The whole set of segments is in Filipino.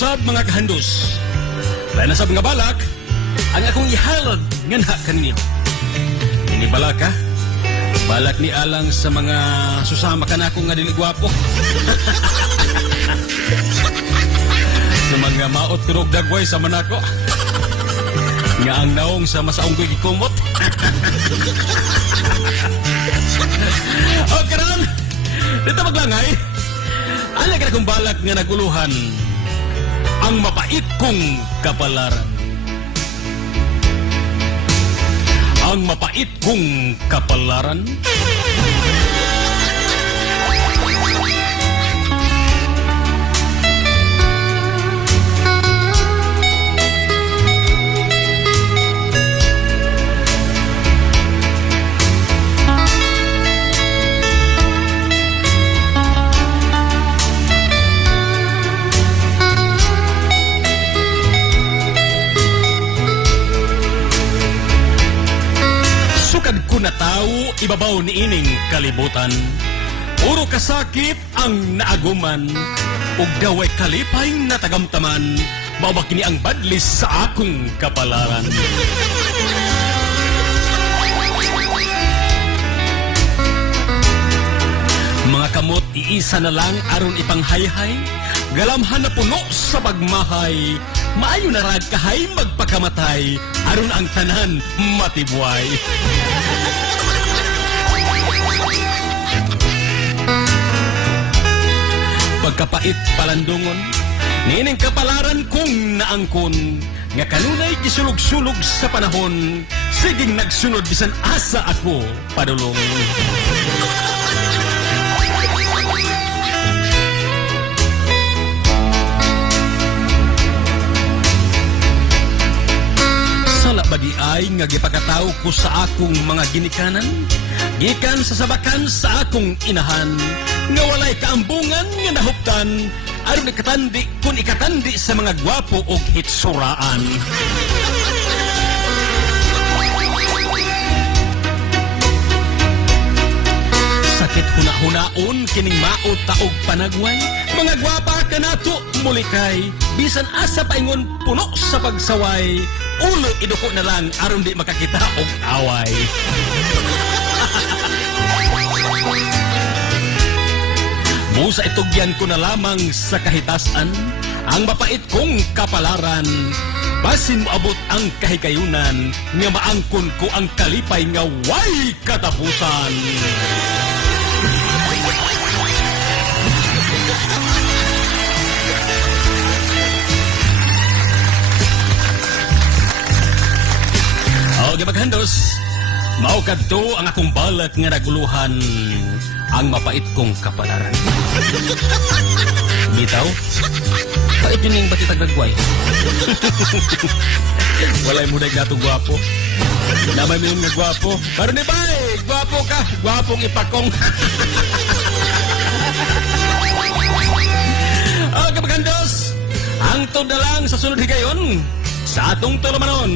usab mga kahandos. Lain na sab nga balak, ang akong ihalad nga na kaninyo. Ini balak ha? Balak ni alang sa mga susama ka na akong nga dili gwapo. Sa mga maot turog dagway sa manako. Nga ang naong sa masaong ko'y gikumot. O karon, dito maglangay. Ano ka na kong balak nga naguluhan ang mapait kong kapalaran. Ang mapait kong kapalaran. Na tao ibabaw ni ining kalibutan. Puro kasakit ang naaguman, ug daway kalipay na tagamtaman, mao kini ang badlis sa akong kapalaran. Mga kamot iisa na lang aron ipanghayhay, galamhan na puno sa pagmahay, maayo na rag kahay magpakamatay, aron ang tanan matibway. Pagkapait palandungon, nining kapalaran kong naangkon, nga kanunay gisulog-sulog sa panahon, siging nagsunod bisan asa ako padulong. Sala ba di ay nga gipakataw ko sa akong mga ginikanan? Gikan sa sabakan sa akong inahan, nga walay kaambungan nga nahuptan, aron ikatandi kung ikatandi sa mga gwapo o hitsuraan. Sakit huna-hunaon kining maot taog panagway, mga gwapa ka nato mulikay, bisan asa paingon puno sa pagsaway, ulo iduko na lang aron di makakita og away. Busa itugyan ko na lamang sa kahitasan ang mapait kong kapalaran. Basin mo abot ang kahikayunan, nga maangkon ko ang kalipay nga way katapusan. Okay, maghandos. Mao kadto ang akong balak nga naguluhan ang mapait kong kapalaran. Bitaw? Pait yun yung batitag nagway. Walay mo na gato gwapo. Damay mo yung nagwapo. Pero ni bay, gwapo ka. Gwapong ipakong. Okay, maghandos. Ang na lang sa sunod higayon. Sa atong tulumanon,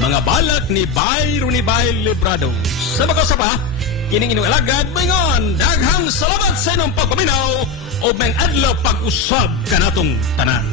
mga balak ni Byron Librado. Sa mga pa, kining inyong alagad, mayngon, daghang salamat sa inyong pagpaminaw o may adlaw pag-usab ka natong tanan.